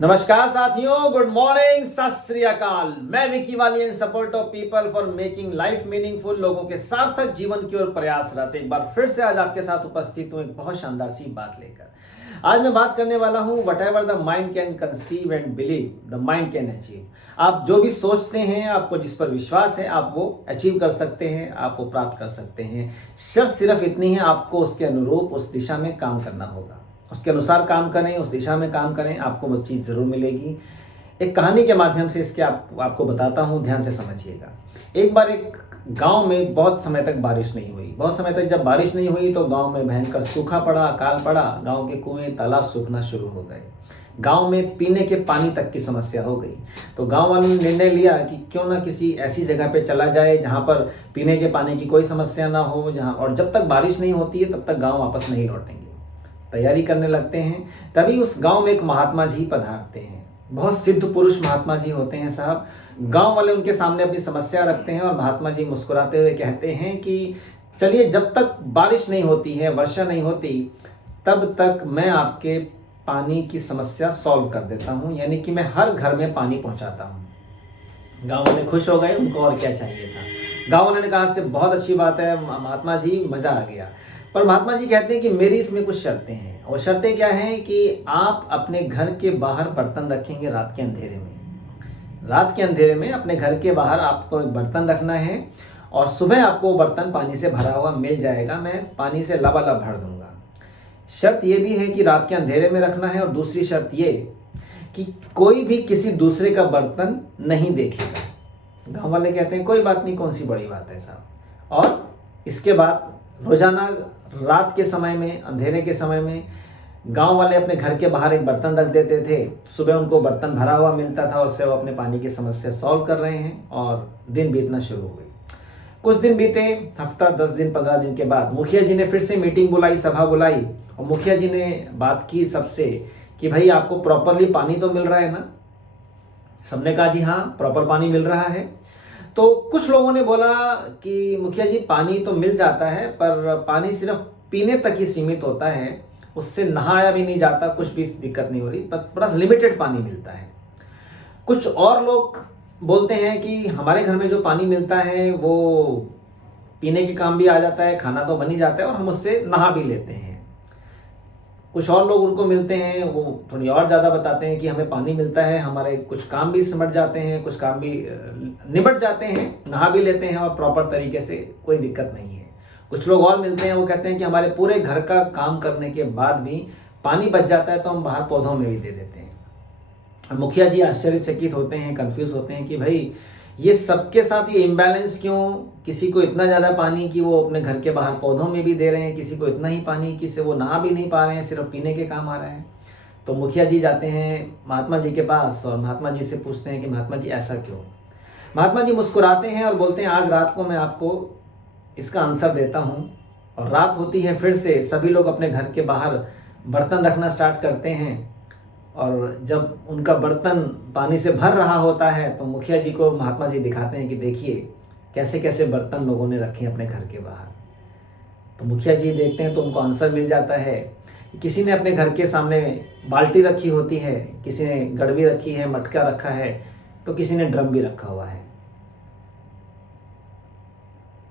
नमस्कार साथियों, good morning, सत श्री अकाल। मैं विकी वाली इन support of people for making life meaningful. लोगों के सार्थक जीवन की ओर प्रयासरत एक बार फिर से आज आपके साथ उपस्थित हूं एक बहुत शानदार सी बात लेकर। आज मैं बात करने वाला हूं what ever the mind can conceive and believe the mind can achieve. आप जो भी सोचते हैं, आपको जिस पर विश्वास है, आप वो अचीव कर सकते हैं, आप वो प्राप्त कर सकते हैं। शर्त सिर्फ इतनी है, आपको उसके अनुरूप उस दिशा में काम करना होगा। उसके अनुसार काम करें, उस दिशा में काम करें, आपको वो चीज़ ज़रूर मिलेगी। एक कहानी के माध्यम से इसके आपको बताता हूँ, ध्यान से समझिएगा। एक बार एक गांव में बहुत समय तक बारिश नहीं हुई। बहुत समय तक जब बारिश नहीं हुई तो गांव में भयंकर सूखा पड़ा, अकाल पड़ा। गांव के कुएं तालाब सूखना शुरू हो गए। गांव में पीने के पानी तक की समस्या हो गई। तो गांव वालों ने निर्णय लिया कि क्यों ना किसी ऐसी जगह पे चला जाए जहां पर पीने के पानी की कोई समस्या ना हो, जहां और जब तक बारिश नहीं होती है तब तक गांव वापस नहीं लौटेंगे। तैयारी करने लगते हैं। तभी उस गांव में एक महात्मा जी पधारते हैं। बहुत सिद्ध पुरुष महात्मा जी होते हैं साहब। गांव वाले उनके सामने अपनी समस्या रखते हैं और महात्मा जी मुस्कुराते हुए कहते हैं कि चलिए, जब तक बारिश नहीं होती है, वर्षा नहीं होती, तब तक मैं आपके पानी की समस्या सॉल्व कर देता हूं, यानी कि मैं हर घर में पानी पहुंचाता हूं। गांव वाले खुश हो गए, उनको और क्या चाहिए था। गांव वाले ने कहा से बहुत अच्छी बात है महात्मा जी, मजा आ गया। पर महात्मा जी कहते हैं कि मेरी इसमें कुछ शर्तें हैं। और शर्तें क्या हैं कि आप अपने घर के बाहर बर्तन रखेंगे रात के अंधेरे में। रात के अंधेरे में अपने घर के बाहर आपको एक बर्तन रखना है और सुबह आपको वो बर्तन पानी से भरा हुआ मिल जाएगा। मैं पानी से लबालब भर दूंगा। शर्त ये भी है कि रात के अंधेरे में रखना है। और दूसरी शर्त ये कि कोई भी किसी दूसरे का बर्तन नहीं देखेगा। गाँव वाले कहते हैं कोई बात नहीं, कौन सी बड़ी बात है साहब। और इसके बाद रोजाना रात के समय में, अंधेरे के समय में गांव वाले अपने घर के बाहर एक बर्तन रख देते थे। सुबह उनको बर्तन भरा हुआ मिलता था और उससे वो अपने पानी की समस्या सॉल्व कर रहे हैं। और दिन बीतना शुरू हो गई। कुछ दिन बीते, हफ्ता, 10 दिन, 15 दिन के बाद मुखिया जी ने फिर से मीटिंग बुलाई, सभा बुलाई। और मुखिया जी ने बात की सबसे कि भाई आपको प्रॉपरली पानी तो मिल रहा है ना। सबने कहा जी हाँ, प्रॉपर पानी मिल रहा है। तो कुछ लोगों ने बोला कि मुखिया जी पानी तो मिल जाता है, पर पानी सिर्फ पीने तक ही सीमित होता है, उससे नहाया भी नहीं जाता, कुछ भी दिक्कत नहीं हो रही, बस लिमिटेड पानी मिलता है। कुछ और लोग बोलते हैं कि हमारे घर में जो पानी मिलता है वो पीने के काम भी आ जाता है, खाना तो बन ही जाता है और हम उससे नहा भी लेते हैं। कुछ और लोग उनको मिलते हैं, वो थोड़ी और ज़्यादा बताते हैं कि हमें पानी मिलता है, हमारे कुछ काम भी सिमट जाते हैं, कुछ काम भी निबट जाते हैं, नहा भी लेते हैं और प्रॉपर तरीके से, कोई दिक्कत नहीं है। कुछ लोग और मिलते हैं, वो कहते हैं कि हमारे पूरे घर का काम करने के बाद भी पानी बच जाता है तो हम बाहर पौधों में भी दे देते हैं। मुखिया जी आश्चर्यचकित होते हैं, कंफ्यूज होते हैं कि भाई ये सबके साथ ये इम्बैलेंस क्यों। किसी को इतना ज़्यादा पानी कि वो अपने घर के बाहर पौधों में भी दे रहे हैं, किसी को इतना ही पानी कि से वो नहा भी नहीं पा रहे हैं, सिर्फ पीने के काम आ रहा है। तो मुखिया जी जाते हैं महात्मा जी के पास और महात्मा जी से पूछते हैं कि महात्मा जी ऐसा क्यों। महात्मा जी मुस्कुराते हैं और बोलते हैं आज रात को मैं आपको इसका आंसर देता हूँ। और रात होती है, फिर से सभी लोग अपने घर के बाहर बर्तन रखना स्टार्ट करते हैं। और जब उनका बर्तन पानी से भर रहा होता है तो मुखिया जी को महात्मा जी दिखाते हैं कि देखिए कैसे कैसे बर्तन लोगों ने रखे हैं अपने घर के बाहर। तो मुखिया जी देखते हैं तो उनको आंसर मिल जाता है। किसी ने अपने घर के सामने बाल्टी रखी होती है, किसी ने गड़वी रखी है, मटका रखा है, तो किसी ने ड्रम भी रखा हुआ है।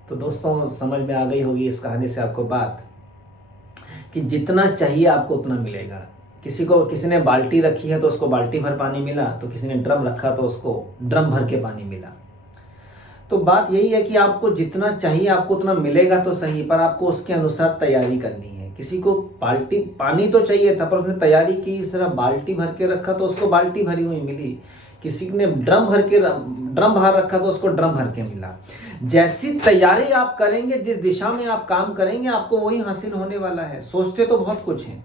तो दोस्तों समझ में आ गई होगी इस कहानी से आपको बात कि जितना चाहिए आपको उतना मिलेगा। किसी ने बाल्टी रखी है तो उसको बाल्टी भर पानी मिला, तो किसी ने ड्रम रखा तो उसको ड्रम भर के पानी मिला। तो बात यही है कि आपको जितना चाहिए आपको उतना मिलेगा तो सही, पर आपको उसके अनुसार तैयारी करनी है। किसी को बाल्टी पानी तो चाहिए था पर उसने तैयारी की, सिर्फ बाल्टी भर के रखा तो उसको बाल्टी भरी हुई मिली। किसी ने ड्रम भर रखा तो उसको ड्रम भर के मिला। जैसी तैयारी आप करेंगे, जिस दिशा में आप काम करेंगे, आपको वही हासिल होने वाला है। सोचते तो बहुत कुछ हैं,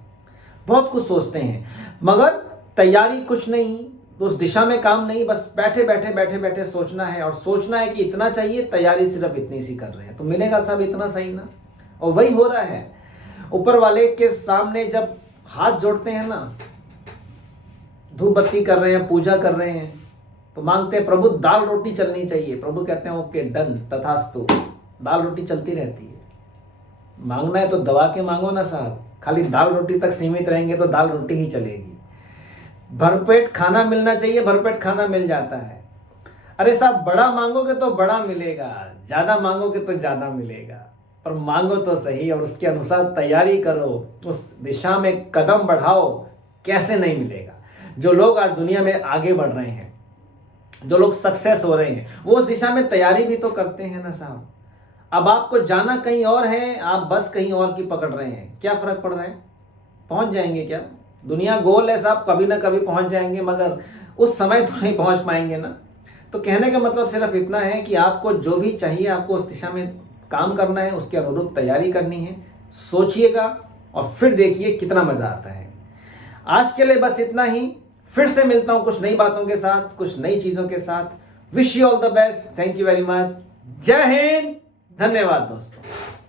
बहुत कुछ सोचते हैं, मगर तैयारी कुछ नहीं, तो उस दिशा में काम नहीं। बस बैठे बैठे सोचना है और सोचना है कि इतना चाहिए, तैयारी सिर्फ इतनी सी कर रहे हैं तो मिलेगा सब इतना सही ना। और वही हो रहा है। ऊपर वाले के सामने जब हाथ जोड़ते हैं ना, धूप बत्ती कर रहे हैं, पूजा कर रहे हैं, तो मांगते हैं प्रभु दाल रोटी चलनी चाहिए। प्रभु कहते हैं ओके डन, तथास्तु। दाल रोटी चलती रहती है। मांगना है तो दबा के मांगो ना साहब। खाली दाल रोटी तक सीमित रहेंगे तो दाल रोटी ही चलेगी। भरपेट खाना मिलना चाहिए, भरपेट खाना मिल जाता है। अरे साहब, बड़ा मांगोगे तो बड़ा मिलेगा, ज्यादा मांगोगे तो ज्यादा मिलेगा, पर मांगो तो सही और उसके अनुसार तैयारी करो, उस दिशा में कदम बढ़ाओ, कैसे नहीं मिलेगा। जो लोग आज दुनिया में आगे बढ़ रहे हैं, जो लोग सक्सेस हो रहे हैं, वो उस दिशा में तैयारी भी तो करते हैं ना साहब। अब आपको जाना कहीं और है, आप बस कहीं और की पकड़ रहे हैं, क्या फर्क पड़ रहा है? पहुंच जाएंगे क्या? दुनिया गोल है साहब, कभी ना कभी पहुंच जाएंगे, मगर उस समय तो नहीं पहुंच पाएंगे ना। तो कहने का मतलब सिर्फ इतना है कि आपको जो भी चाहिए, आपको उस दिशा में काम करना है, उसके अनुरूप तैयारी करनी है। सोचिएगा और फिर देखिए कितना मजा आता है। आज के लिए बस इतना ही। फिर से मिलता हूं कुछ नई बातों के साथ, कुछ नई चीजों के साथ। Wish you all the best. Thank you very much. जय हिंद। धन्यवाद दोस्तों।